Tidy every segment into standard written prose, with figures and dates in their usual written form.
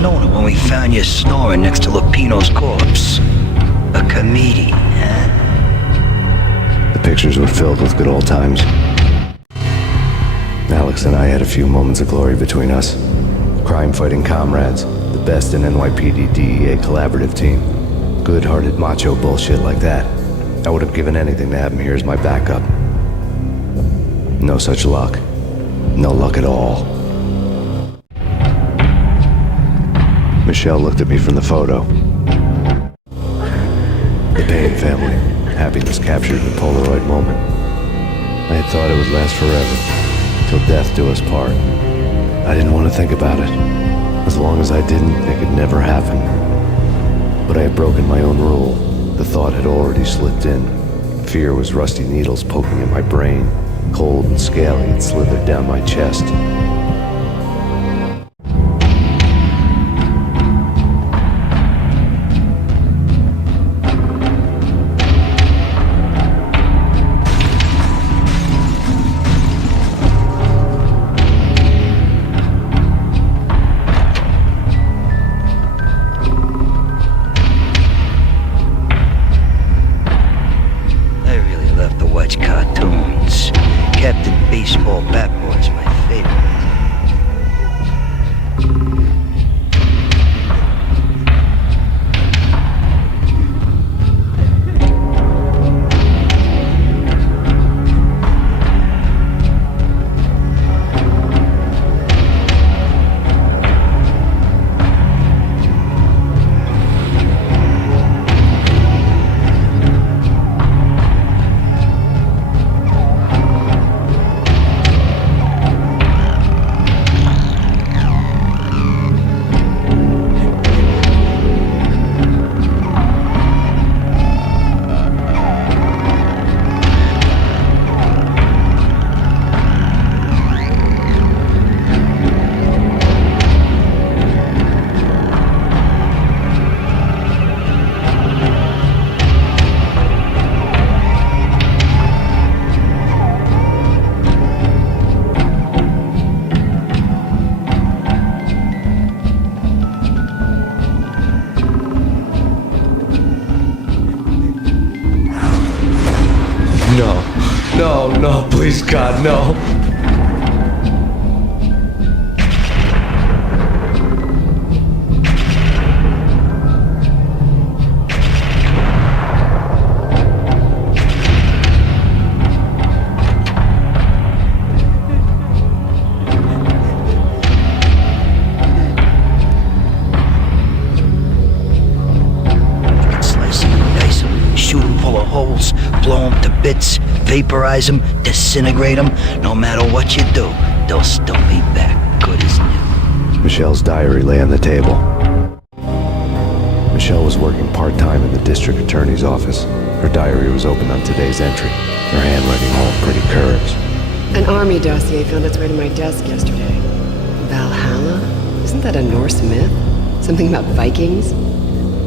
have known it when we found you snoring next to Lupino's corpse. A comedian, huh? The pictures were filled with good old times. Alex and I had a few moments of glory between us. Crime-fighting comrades, the best in NYPD DEA collaborative team. Good-hearted macho bullshit like that. I would have given anything to have him here as my backup. No such luck. No luck at all. Michelle looked at me from the photo. The Payne family. Happiness captured in a Polaroid moment. I had thought it would last forever, till death do us part. I didn't want to think about it. As long as I didn't, it could never happen. But I had broken my own rule. The thought had already slipped in. Fear was rusty needles poking at my brain. Cold and scaly, it slithered down my chest. Cartoons. Captain Baseball Bat Boy's my favorite. No, please, God, no. Slice 'em and dice 'em, shoot 'em full of holes, blow 'em to bits, vaporize them, disintegrate them. No matter what you do, they'll still be back good as new. Michelle's diary lay on the table. Michelle was working part-time in the district attorney's office. Her diary was open on today's entry. Her handwriting all pretty curves. An army dossier found its way to my desk yesterday. Valhalla? Isn't that a Norse myth? Something about Vikings?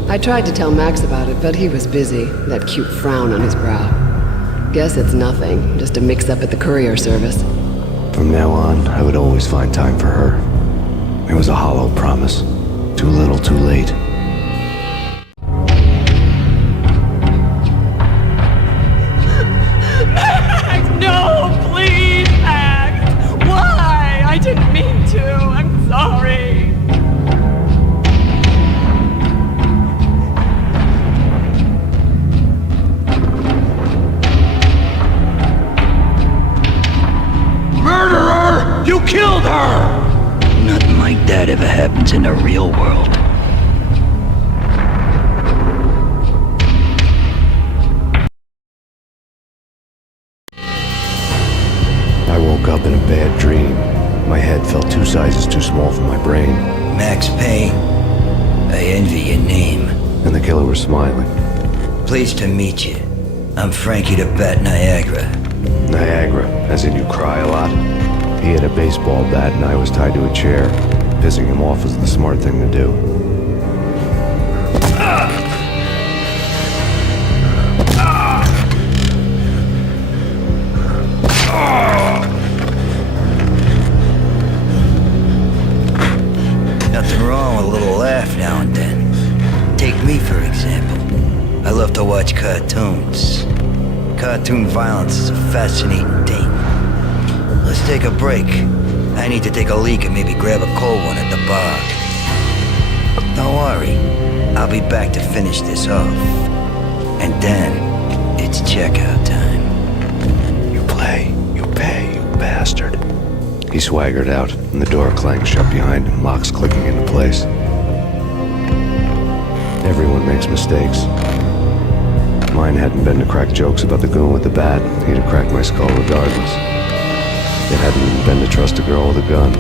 I tried to tell Max about it, but he was busy, that cute frown on his brow. Guess it's nothing, just a mix-up at the courier service. From now on, I would always find time for her. It was a hollow promise. Too little, too late. Max, no, please, Max! Why? I didn't mean to. I'm sorry. Murderer! You killed her! Nothing like that ever happens in the real world. I woke up in a bad dream. My head felt 2 sizes too small for my brain. Max Payne, I envy your name. And the killer was smiling. Pleased to meet you. I'm Frankie the Bat Niagara. Niagara, as in you cry a lot? He had a baseball bat and I was tied to a chair. Pissing him off was the smart thing to do. Nothing wrong with little laugh now and then. Take me, for example. I love to watch cartoons. Cartoon violence is a fascinating thing. Let's take a break. I need to take a leak and maybe grab a cold one at the bar. Don't worry. I'll be back to finish this off. And then, it's checkout time. You play, you pay, you bastard. He swaggered out, and the door clanged shut behind him, locks clicking into place. Everyone makes mistakes. Mine hadn't been to crack jokes about the goon with the bat. He'd have cracked my skull regardless. It hadn't even been to trust a girl with a gun.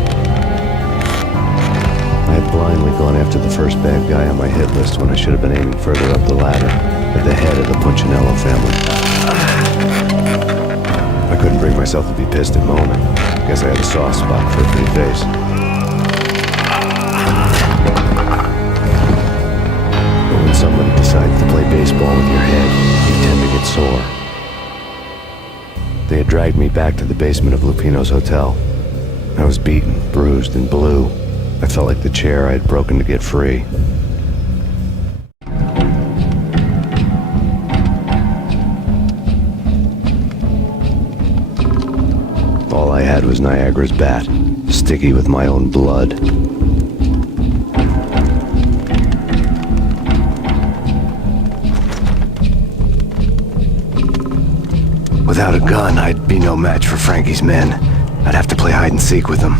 I had blindly gone after the first bad guy on my hit list when I should have been aiming further up the ladder, at the head of the Punchinello family. I couldn't bring myself to be pissed at Mona. Guess I had a soft spot for a pretty face. But when somebody decides to play baseball with your head, you tend to get sore. They had dragged me back to the basement of Lupino's hotel. I was beaten, bruised, and blue. I felt like the chair I had broken to get free. All I had was Niagara's bat, sticky with my own blood. Without a gun, I'd be no match for Frankie's men. I'd have to play hide and seek with them.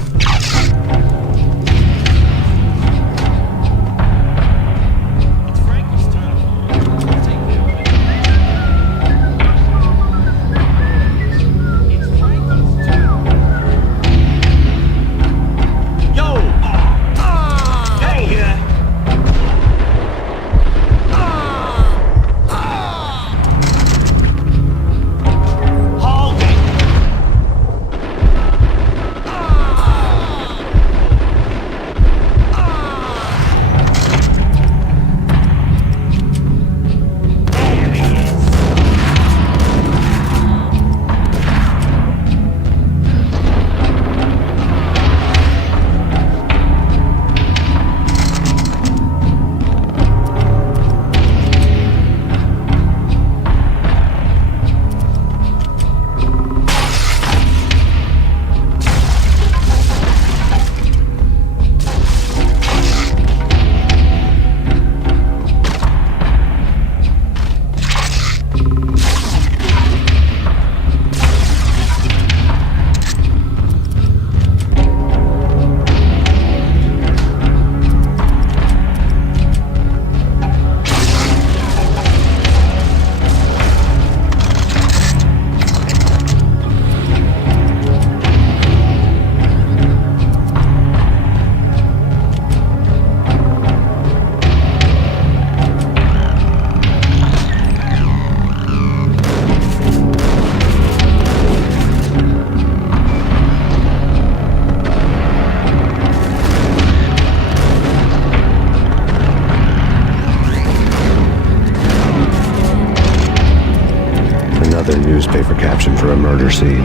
Another newspaper caption for a murder scene.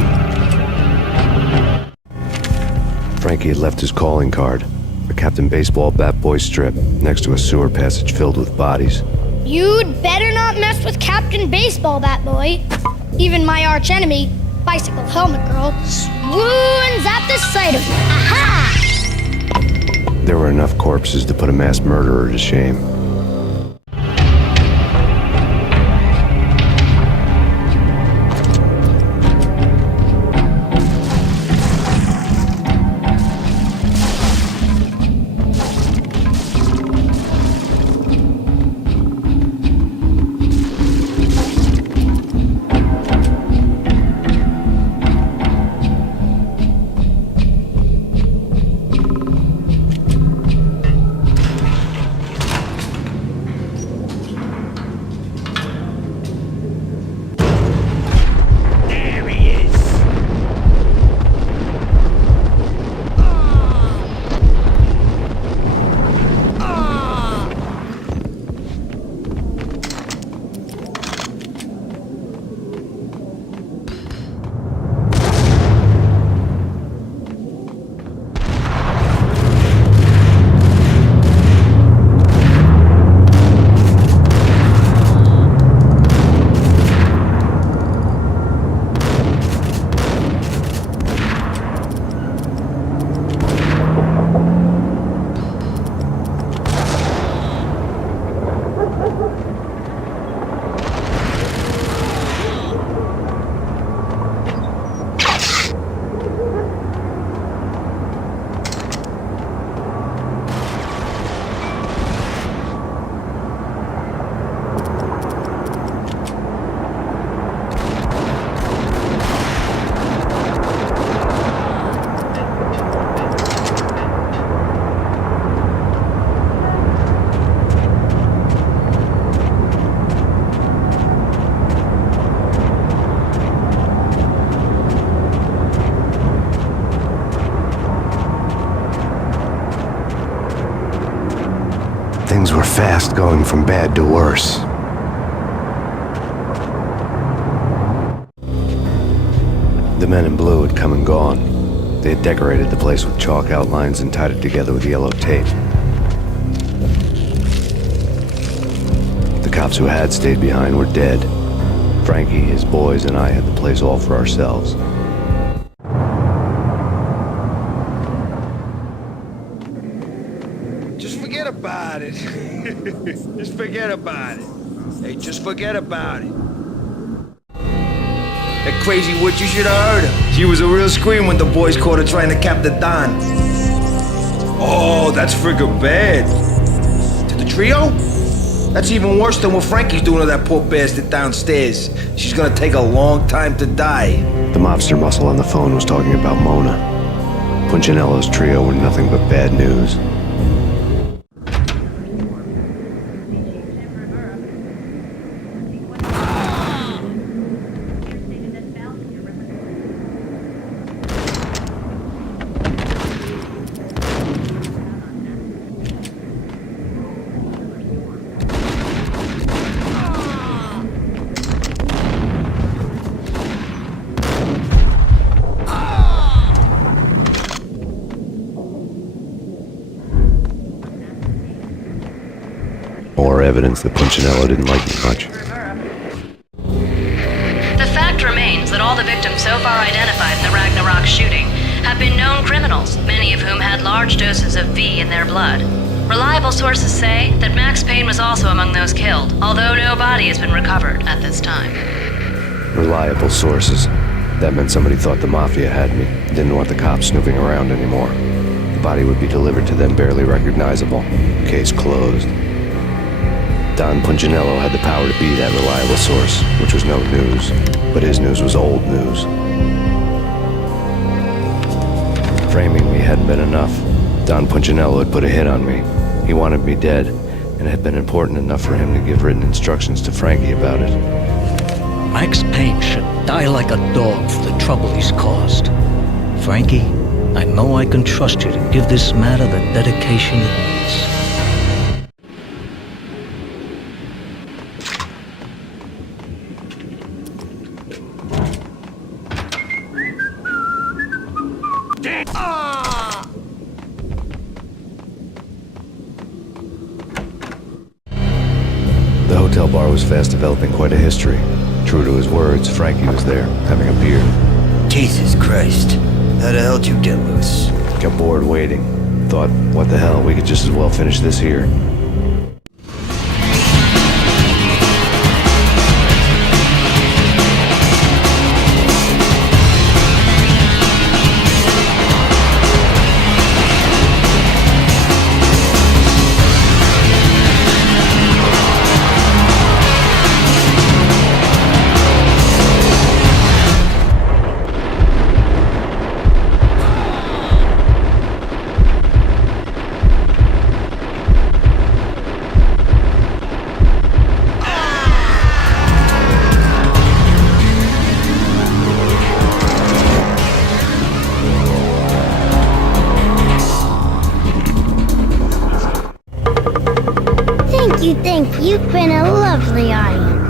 Frankie had left his calling card, a Captain Baseball bat boy strip, next to a sewer passage filled with bodies. You'd better not mess with Captain Baseball, Bat Boy. Even my arch enemy, Bicycle Helmet Girl, swoons at the sight of you. Aha! There were enough corpses to put a mass murderer to shame. Things were fast going from bad to worse. The men in blue had come and gone. They had decorated the place with chalk outlines and tied it together with yellow tape. The cops who had stayed behind were dead. Frankie, his boys, and I had the place all for ourselves. Just forget about it. Just forget about it. Hey, just forget about it. That crazy witch, you should have heard her. She was a real scream when the boys caught her trying to cap the Don. Oh, that's friggin' bad. To the trio? That's even worse than what Frankie's doing to that poor bastard downstairs. She's gonna take a long time to die. The mobster muscle on the phone was talking about Mona. Punchinello's trio were nothing but bad news. More evidence that Punchinello didn't like me much. The fact remains that all the victims so far identified in the Ragnarok shooting have been known criminals, many of whom had large doses of V in their blood. Reliable sources say that Max Payne was also among those killed, although no body has been recovered at this time. Reliable sources. That meant somebody thought the Mafia had me, didn't want the cops snooping around anymore. The body would be delivered to them barely recognizable. Case closed. Don Punchinello had the power to be that reliable source, which was no news, but his news was old news. Framing me hadn't been enough. Don Punchinello had put a hit on me. He wanted me dead, and it had been important enough for him to give written instructions to Frankie about it. Max Payne should die like a dog for the trouble he's caused. Frankie, I know I can trust you to give this matter the dedication it needs. The hotel bar was fast developing quite a history. True to his words, Frankie was there, having a beer. Jesus Christ. How the hell did you get loose? Got bored waiting. Thought, what the hell, we could just as well finish this here. Thank you. You've been a lovely audience.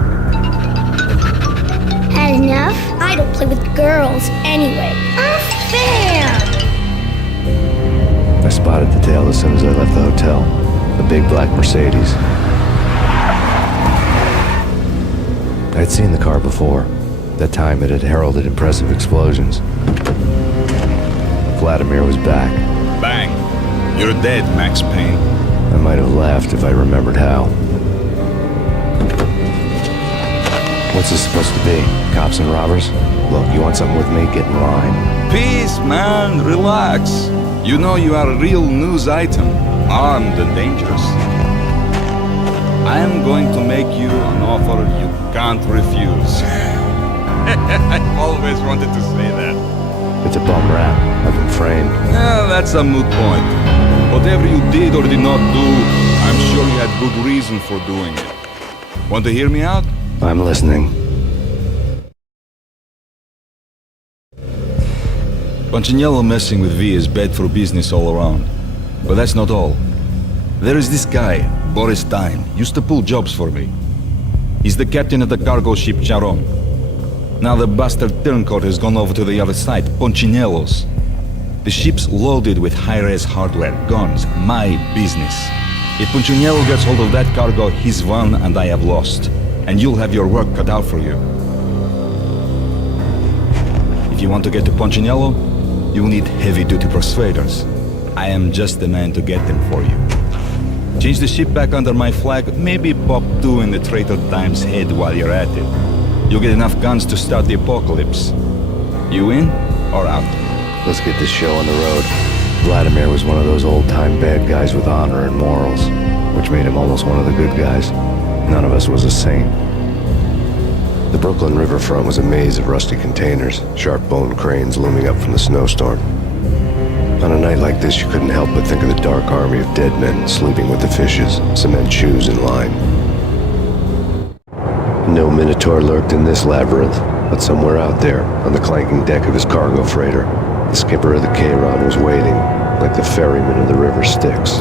Had enough? I don't play with girls anyway. Unfair! I spotted the tail as soon as I left the hotel. A big black Mercedes. I'd seen the car before. That time it had heralded impressive explosions. Vladimir was back. Bang! You're dead, Max Payne. I might have laughed if I remembered how. What's this supposed to be? Cops and robbers? Look, you want something with me? Get in line. Peace, man. Relax. You know you are a real news item. Armed and dangerous. I am going to make you an offer you can't refuse. I always wanted to say that. It's a bum rap. I've been framed. Yeah, that's a moot point. Whatever you did or did not do, I'm sure you had good reason for doing it. Want to hear me out? I'm listening. Punchinello messing with V is bad for business all around. But that's not all. There is this guy, Boris Payne, used to pull jobs for me. He's the captain of the cargo ship Charon. Now the bastard turncoat has gone over to the other side, Punchinello's. The ship's loaded with high-res hardware, guns, my business. If Punchinello gets hold of that cargo, he's won and I have lost. And you'll have your work cut out for you. If you want to get to Punchinello, you'll need heavy-duty persuaders. I am just the man to get them for you. Change the ship back under my flag, maybe pop 2 in the traitor Dime's head while you're at it. You'll get enough guns to start the apocalypse. You in or out? Let's get this show on the road. Vladimir was one of those old-time bad guys with honor and morals, which made him almost one of the good guys. None of us was a saint. The Brooklyn riverfront was a maze of rusty containers, sharp-boned cranes looming up from the snowstorm. On a night like this, you couldn't help but think of the dark army of dead men sleeping with the fishes, cement shoes in line. No Minotaur lurked in this labyrinth, but somewhere out there, on the clanking deck of his cargo freighter, the skipper of the Chiron was waiting, like the ferryman of the river Styx.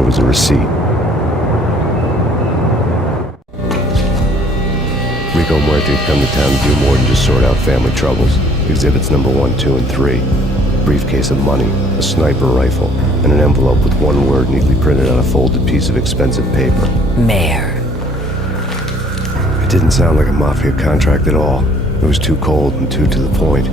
there was a receipt. Rico Muerte had come to town to do more than just sort out family troubles. Exhibits number 1, 2, and 3. A briefcase of money, a sniper rifle, and an envelope with one word neatly printed on a folded piece of expensive paper. Mayor. It didn't sound like a mafia contract at all. It was too cold and too to the point.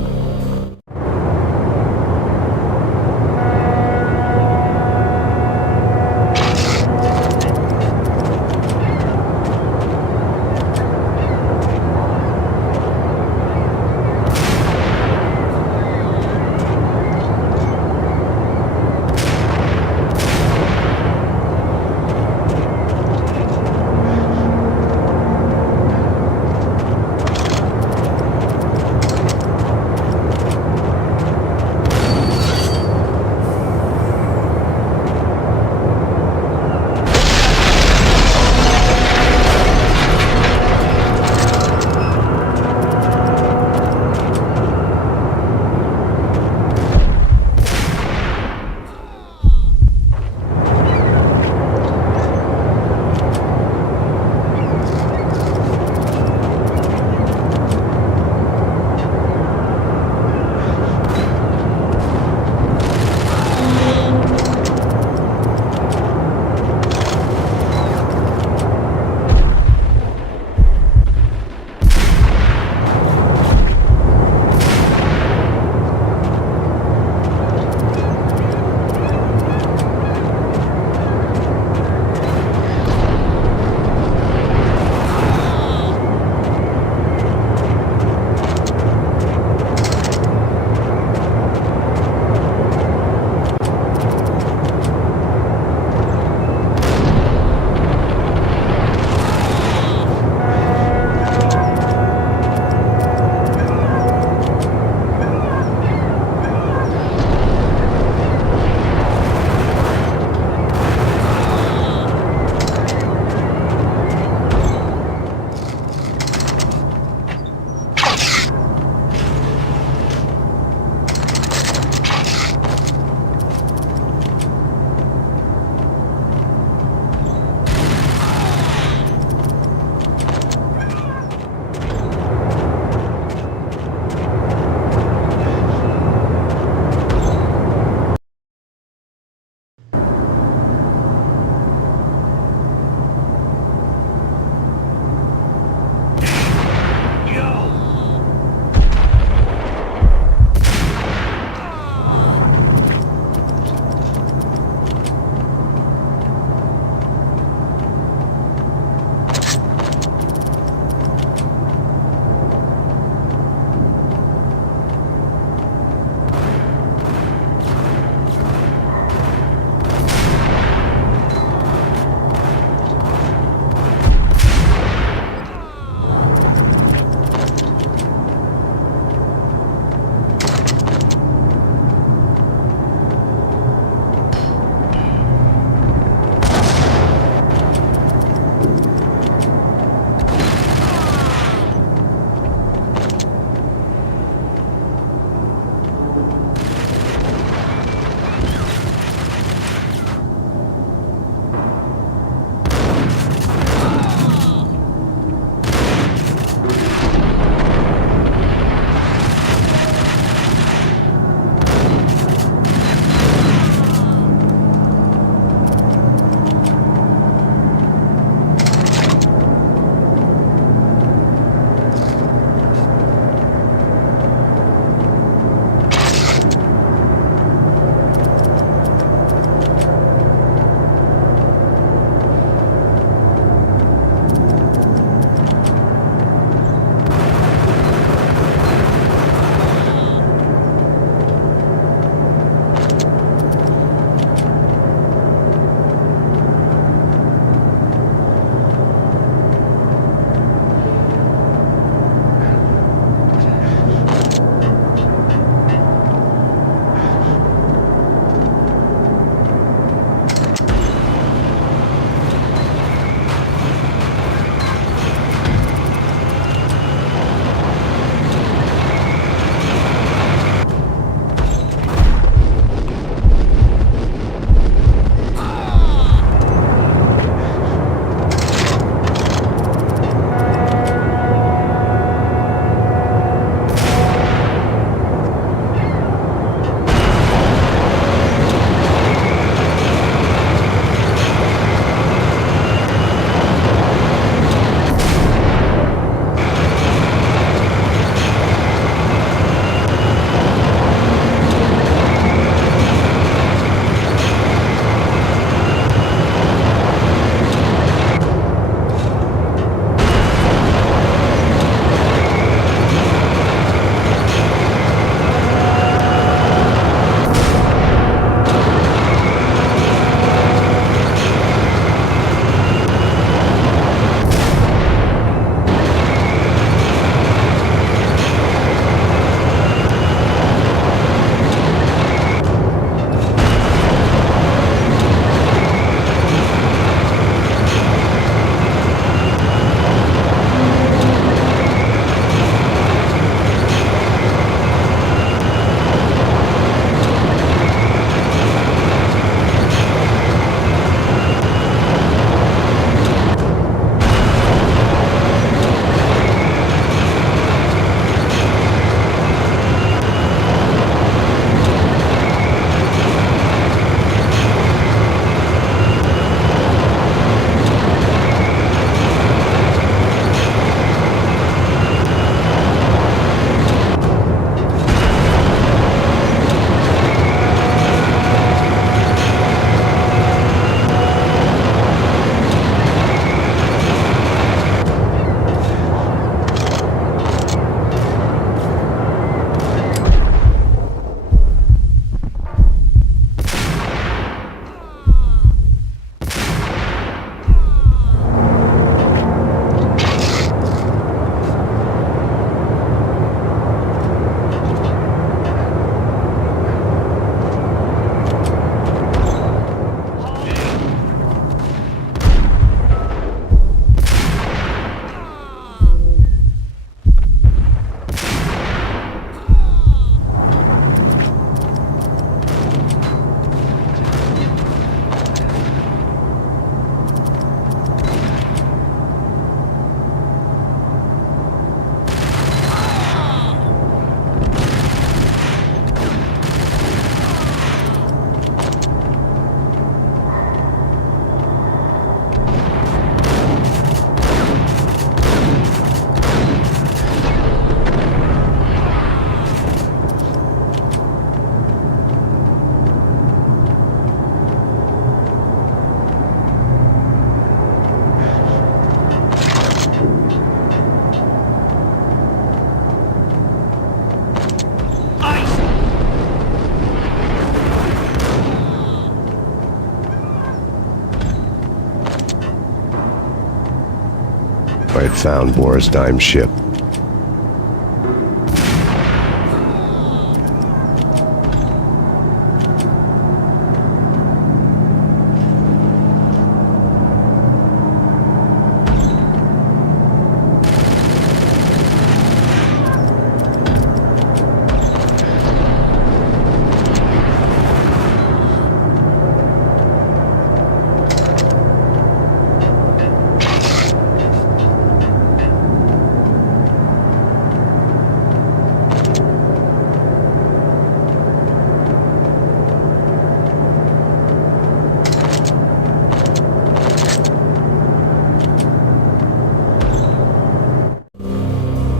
I had found Boris Dime's ship.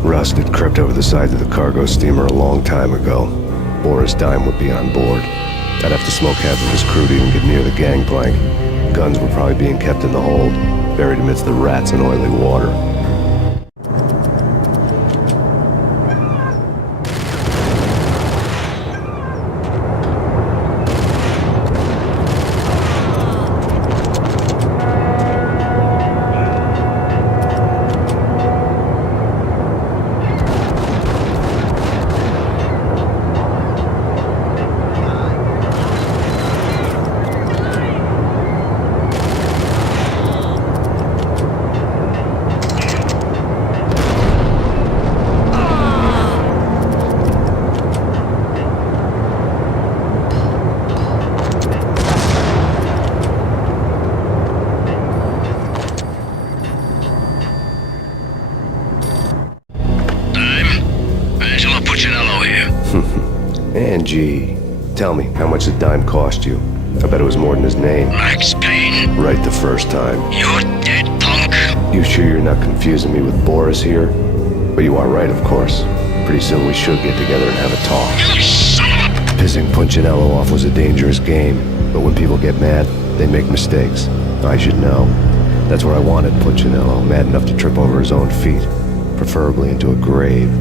Rust had crept over the sides of the cargo steamer a long time ago. Boris Dime would be on board. I'd have to smoke half of his crew to even get near the gangplank. Guns were probably being kept in the hold, buried amidst the rats and oily water. Angie, tell me, how much did Dime cost you? I bet it was more than his name. Max Payne. Right the first time. You're dead, punk. You sure you're not confusing me with Boris here? But you are right, of course. Pretty soon we should get together and have a talk. You son of a... Pissing Punchinello off was a dangerous game, but when people get mad, they make mistakes. I should know. That's where I wanted Punchinello, mad enough to trip over his own feet, preferably into a grave.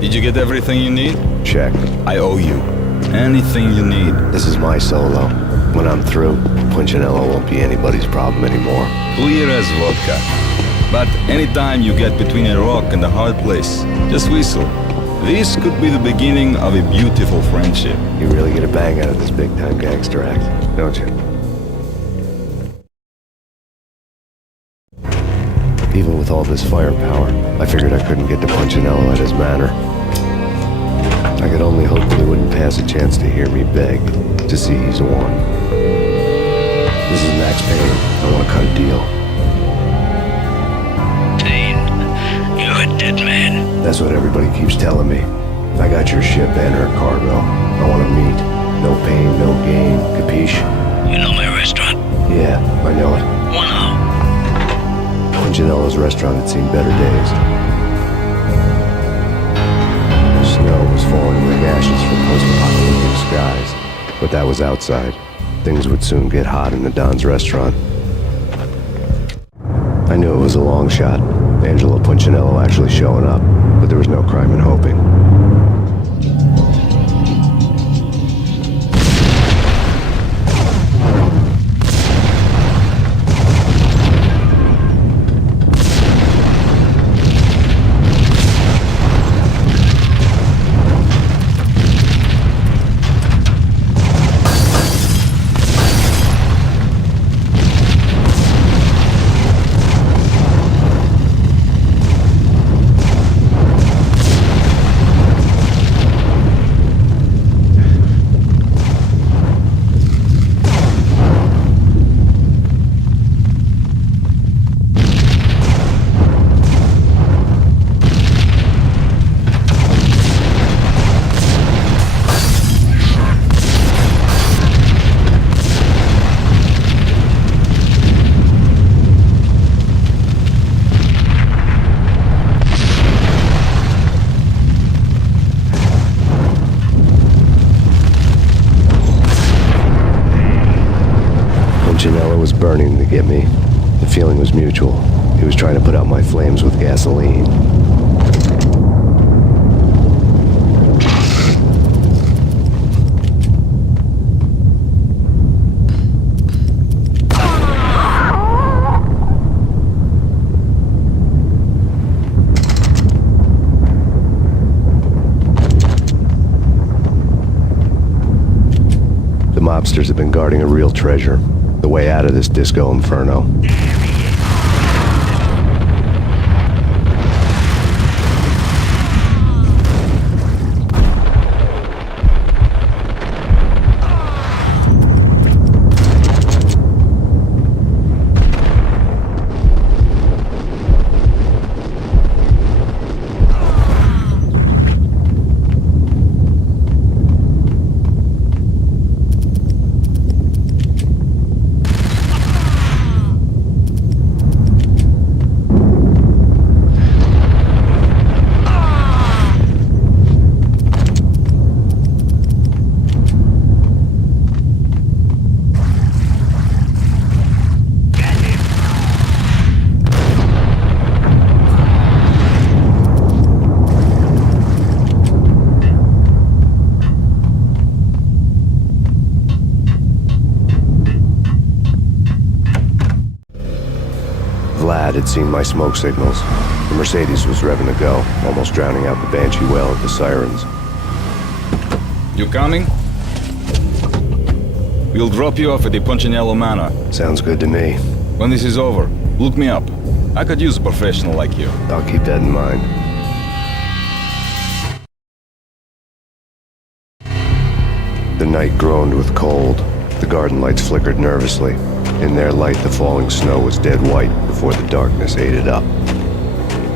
Did you get everything you need? Check. I owe you. Anything you need. This is my solo. When I'm through, Punchinello won't be anybody's problem anymore. Clear as vodka. But anytime you get between a rock and a hard place, just whistle. This could be the beginning of a beautiful friendship. You really get a bang out of this big-time gangster act, don't you? Even with all this firepower, I figured I couldn't get to Punchinello at his manor. I could only hope that he wouldn't pass a chance to hear me beg, to see he's won. This is Max Payne. I want to cut a deal. Payne, you're a dead man. That's what everybody keeps telling me. I got your ship and her cargo. I want to meet. No pain, no gain. Capiche? You know my restaurant? Yeah, I know it. Wow. Punchinello's restaurant had seen better days. The snow was falling like ashes from post-apocalyptic skies. But that was outside. Things would soon get hot in the Don's restaurant. I knew it was a long shot, Angelo Punchinello actually showing up, but there was no crime in hoping. Punchinello was burning to get me. The feeling was mutual. He was trying to put out my flames with gasoline. The mobsters have been guarding a real treasure. The way out of this disco inferno. Vlad had seen my smoke signals. The Mercedes was revving to go, almost drowning out the Banshee well at the sirens. You coming? We'll drop you off at the Punchinello Manor. Sounds good to me. When this is over, look me up. I could use a professional like you. I'll keep that in mind. The night groaned with cold. The garden lights flickered nervously. In their light, the falling snow was dead white before the darkness ate it up.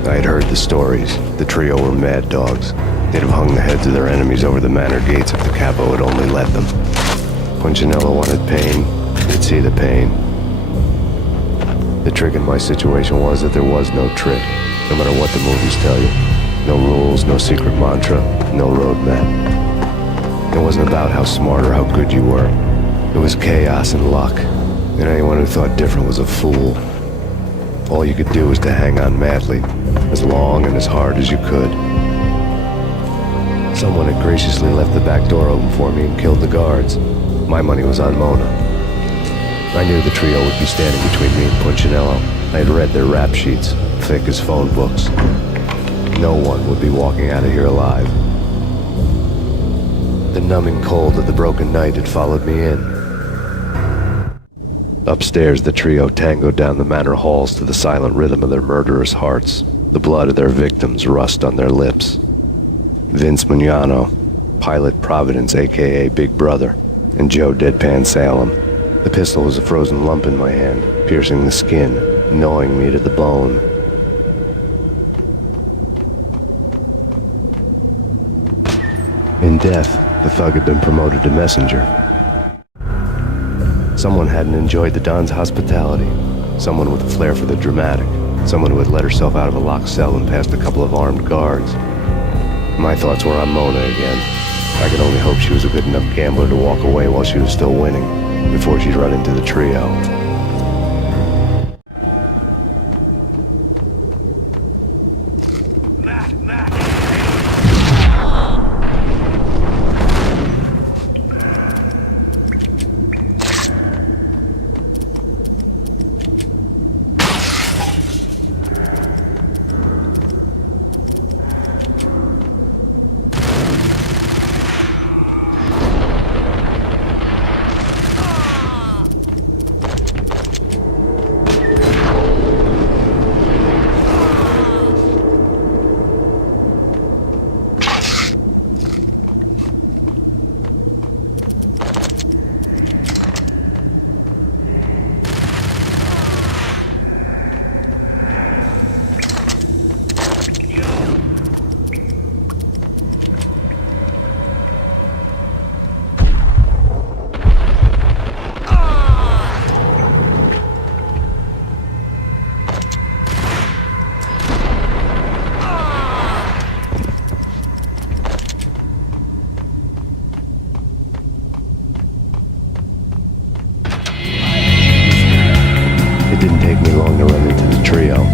I had heard the stories. The trio were mad dogs. They'd have hung the heads of their enemies over the manor gates if the capo had only let them. Punchinello wanted Payne. He'd see the pain. The trick in my situation was that there was no trick, no matter what the movies tell you. No rules, no secret mantra, no roadmap. It wasn't about how smart or how good you were. It was chaos and luck. And anyone who thought different was a fool. All you could do was to hang on madly, as long and as hard as you could. Someone had graciously left the back door open for me and killed the guards. My money was on Mona. I knew the trio would be standing between me and Punchinello. I had read their rap sheets, thick as phone books. No one would be walking out of here alive. The numbing cold of the broken night had followed me in. Upstairs, the trio tangoed down the manor halls to the silent rhythm of their murderous hearts. The blood of their victims rust on their lips. Vince Mugnano, Pilot Providence, aka Big Brother, and Joe Deadpan Salem. The pistol was a frozen lump in my hand, piercing the skin, gnawing me to the bone. In death, the thug had been promoted to messenger. Someone hadn't enjoyed the Don's hospitality. Someone with a flair for the dramatic. Someone who had let herself out of a locked cell and passed a couple of armed guards. My thoughts were on Mona again. I could only hope she was a good enough gambler to walk away while she was still winning, before she'd run into the trio. It didn't take me long to run into the trio.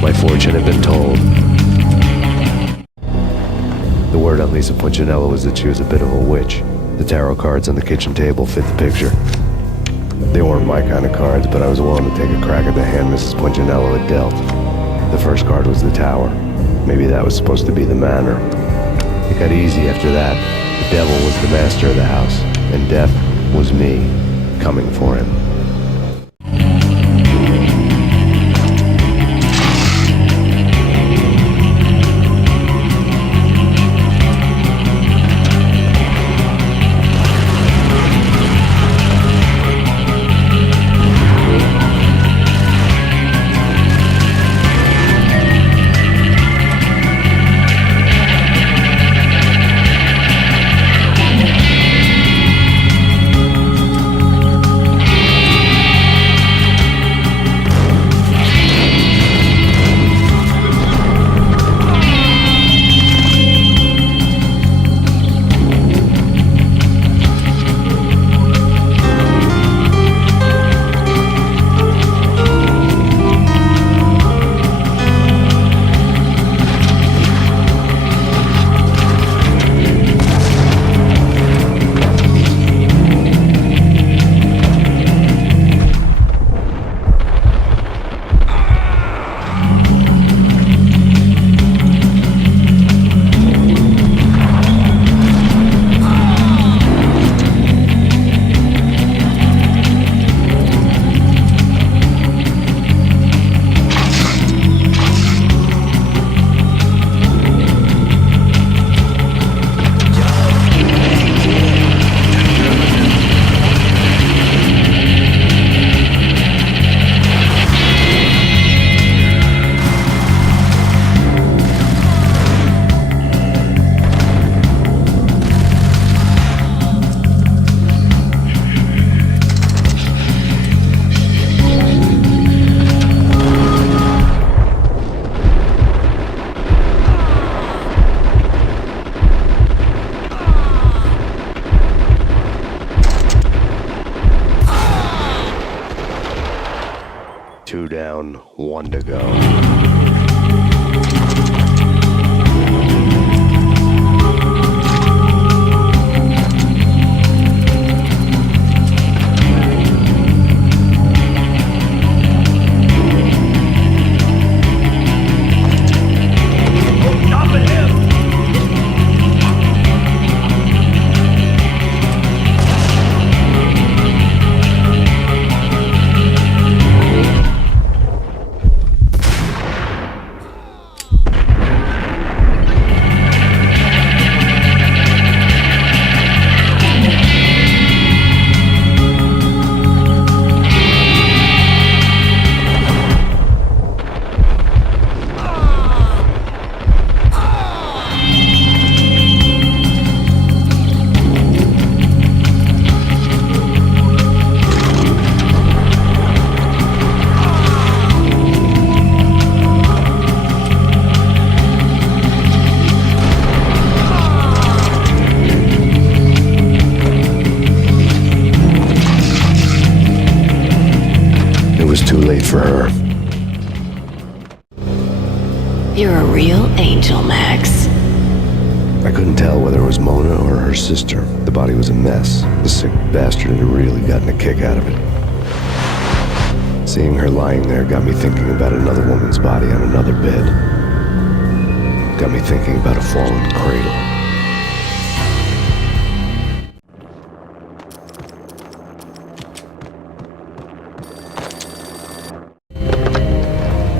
My fortune had been told. The word on Lisa Punchinello was that she was a bit of a witch. The tarot cards on the kitchen table fit the picture. They weren't my kind of cards, but I was willing to take a crack at the hand Mrs. Punchinello had dealt. The first card was the tower. Maybe that was supposed to be the manor. It got easy after that. The devil was the master of the house, and death was me, coming for him. down, one to go. Too late for her. You're a real angel, Max. I couldn't tell whether it was Mona or her sister. The body was a mess. The sick bastard had really gotten a kick out of it. Seeing her lying there got me thinking about another woman's body on another bed. Got me thinking about a fallen cradle.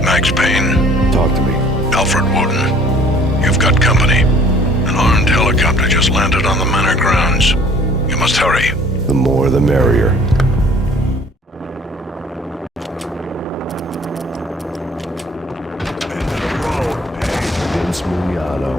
Max Payne. Talk to me. Alfred Woden. You've got company. An armed helicopter just landed on the manor grounds. You must hurry. The more the merrier. End of the road, Payne. Vince Mugliano.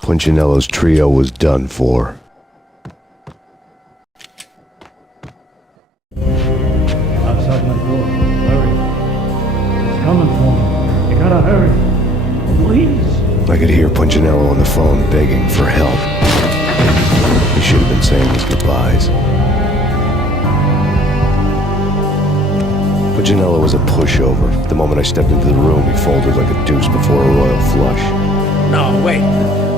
Punchinello's trio was done for. Outside my door. Hurry. It's coming for me. You gotta hurry. Please. I could hear Punchinello on the phone begging for help. He should have been saying his goodbyes. Punchinello was a pushover. The moment I stepped into the room, he folded like a deuce before a royal flush. No, wait.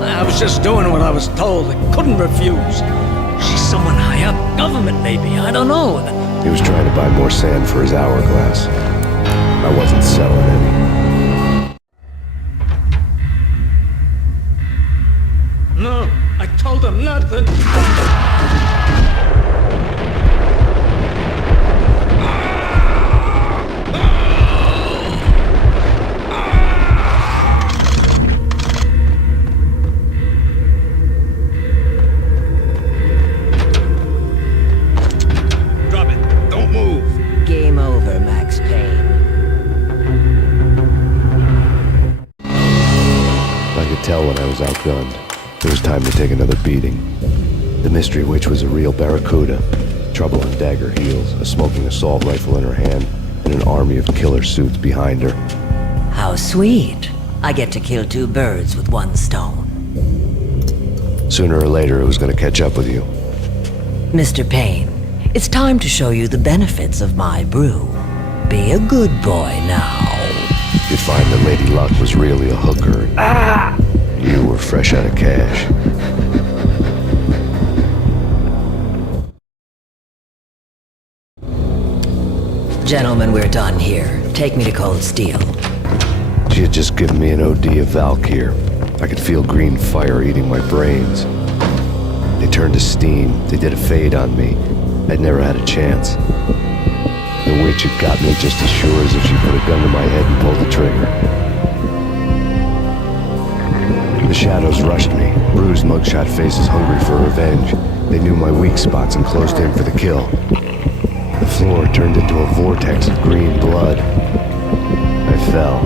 I was just doing what I was told. I couldn't refuse. She's someone high up. Government, maybe. I don't know. He was trying to buy more sand for his hourglass. I wasn't selling any. No, I told him nothing. Game over, Max Payne. I could tell when I was outgunned. It was time to take another beating. The mystery witch was a real barracuda. Trouble in dagger heels, a smoking assault rifle in her hand, and an army of killer suits behind her. How sweet. I get to kill two birds with one stone. Sooner or later, it was going to catch up with you. Mr. Payne, it's time to show you the benefits of my brew. Be a good boy now. You'd find that Lady Luck was really a hooker. You were fresh out of cash. Gentlemen, we're done here. Take me to Cold Steel. She had just given me an OD of Valkyr. I could feel green fire eating my brains. They turned to steam. They did a fade on me. I'd never had a chance. The witch had got me just as sure as if she put a gun to my head and pulled the trigger. The shadows rushed me, bruised mugshot faces hungry for revenge. They knew my weak spots and closed in for the kill. The floor turned into a vortex of green blood. I fell.